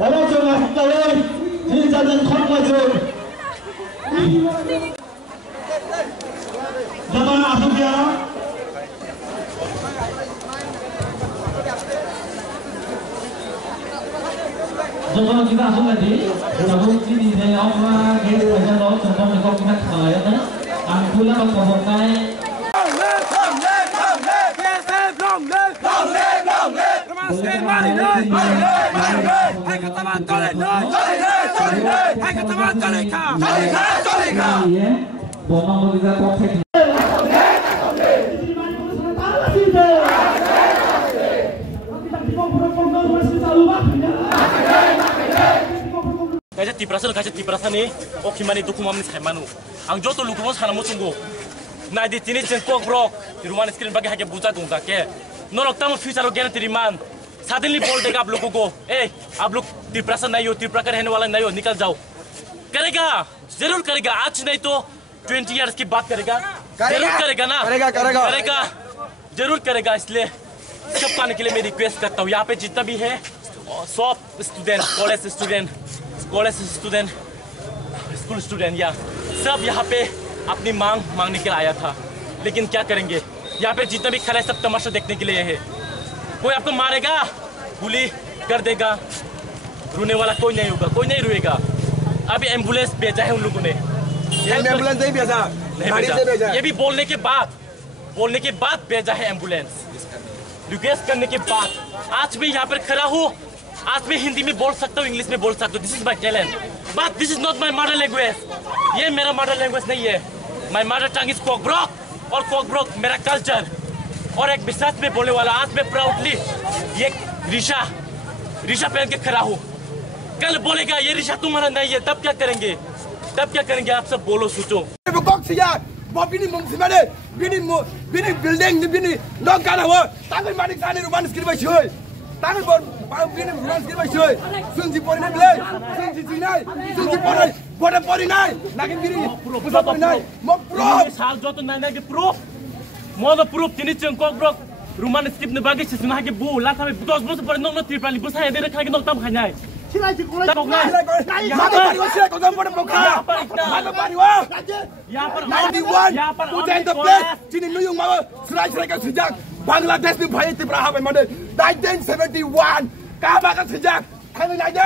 Orang jangan kalian jangan kau maju. Jangan aku dia. Jangan kita langsung lagi. Langsung ini dari awal kita jangan lalu jangan kau kita kaya na. Aku lah kau pakai. Kajet tiprasan ni, oke mani dokumen ni saya manu. Ang joto lukumos hana musungu. Nah di sini cengkok brok di rumah screen bagi hanya buta tunggu ke. Nolok tamu future lo gana tiriman. Suddenly बोल देगा आप लोगों को, आप लोग तिरप्रासन नहीं हो, तिरप्रा कर रहने वाला नहीं हो, निकल जाओ। करेगा, जरूर करेगा। आज नहीं तो 20 years की बात करेगा। जरूर करेगा ना। करेगा, जरूर करेगा। इसलिए सब पाने के लिए मैं रिक्वेस्ट करता हूँ। यहाँ पे जितना भी है, सब student, college student, school student या सब यहाँ पे अपनी मांगने के लिए आया था। लेकिन क्या करेंगे? यहाँ पे जितना भी खड़ा है सब तमाशा देखने के लिए है। कोई आपको मारेगा, गोली कर देगा, रोने वाला कोई नहीं होगा, कोई नहीं रोएगा। अभी एम्बुलेंस भेजा है उन लोगों ने। एम्बुलेंस नहीं भेजा। ये भी बोलने के बाद भेजा है एम्बुलेंस। रिक्वेस्ट करने के बाद आज मैं यहाँ पर खड़ा हूँ। आज मैं हिंदी में बोल सकता हूँ, इंग्लिश में बोल सकता हूँ। This is my talent, but this is not my mother language. ये मेरा मदर लैंग्वेज नहीं है। माई मदर टंग इज कोकब्रोक, और कोकब्रोक मेरा कल्चर। और एक विश्वास में बोलने वाला। आज मैं प्राउडली ये रिशा पहन के खड़ा हूँ। कल बोलेगा ये रिशा तुम्हारा नहीं है, तब क्या करेंगे? आप सब बोलो, सोचो। Bini mungsimane, bini building, bini non kana wo. Tangan manik sana rumah skir bashoy. Tangan bini rumah skir bashoy. Sunji pori nai beli, sunji pori nai. Nakin bini pusat pori nai. Mau proof. Sal joto nai ke proof. Mau the proof tini cengkok bro. Rumah skip ne bagi sesuna ke bu. Last time dos bos pori no tripali bos hai dere khagi no tam khanyai. Silai ji kulai. Mata pariwa sila kau jam pori pokha. Mata pariwa. यहाँ पर 91 Puja the place sini nuyung mau serai kan sejak Bangladesh ni bhai Tripura hai mane 1971 kaba kan sejak kami naik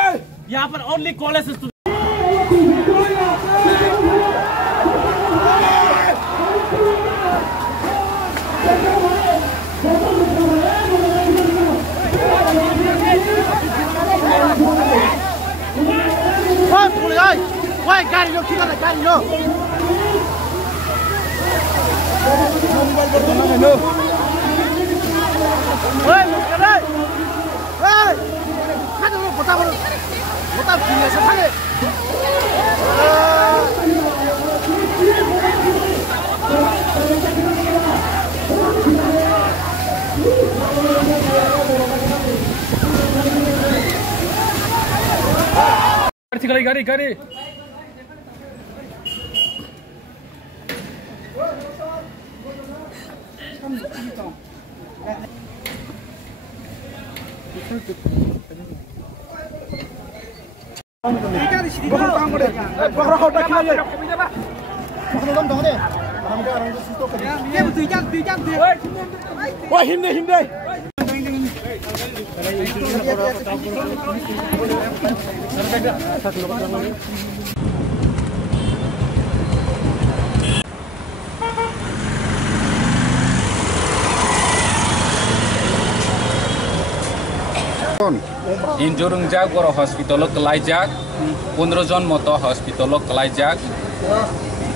यहाँ पर only college student Woi, गाड़ी लो, किधर है गाड़ी लो? Woi, मुझे Woi, खाने लो, बता किधर से खाने? गाड़ी Injurung jak goro hospital kelaijak 15 jon moto hospital kelaijak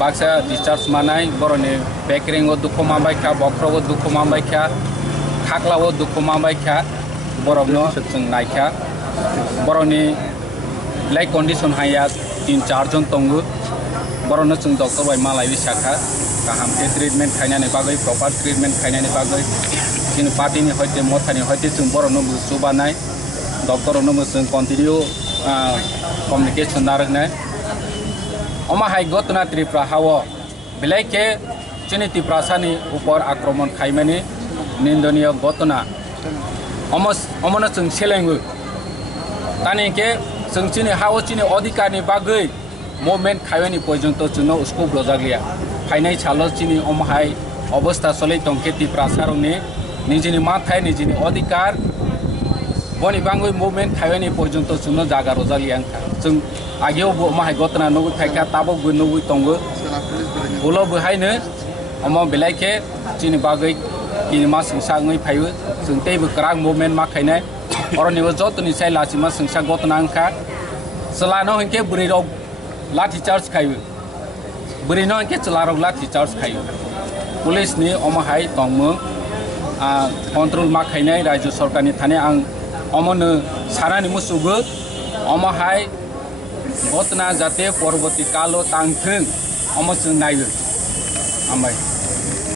baksa discharge manai boroni backring o dukho mambai kha bokro o dukho mambai kha khakla o dukho mambai kha borobno chung naikha boroni like condition haya 3-4 jon tongu borono chung doctor bai malai bisakha kaham ke treatment khainani bagai proper treatment khainani bagai tin party ni hoite mothani hoite chung borono subanai doctor ono musung continue communication narakne oma hai gotna Tripura hawo belai ke chini Triprasani upor akromon khaimani nindoniya gotna omona chung selengu तानी के जों चिनि हाव चिनि अधिकारनि बागै movement खायनि पर्यन्त जोंनो उसको ब्लजागलिया फाइनाय चालो चिनि अमहाय अवस्था सलै तंके तिप्रासारनि निजिनि माथाय निजिनि अधिकार बनि बांगै मुभमेन्ट खायनि पर्यन्त जोंनो जागा रजालिया जों आगेयाव अमहाय गतना नगु फायखा ताबो नगु तंगो उलो बहायनो अम बेलायके चिनि बागै किमा संसाङै फायो जों तेबो क्राक मुभमेन्ट माखायनाय अरनिबो जतनि साइ लासिमा संसा गतना अंखा चलानो हंके बुरैराव लाठी चार्ज खायो बुरैनो हंके चलाराव लाठी चार्ज खायो पुलिसनि अमहाय तंमो कंट्रोल माखायनाय राज्य सरकारनि थाने आं अमनो सारानि मुसुगो अमहाय गतना जाते परवर्ती कालो तांथों अमजों नायो आमबाय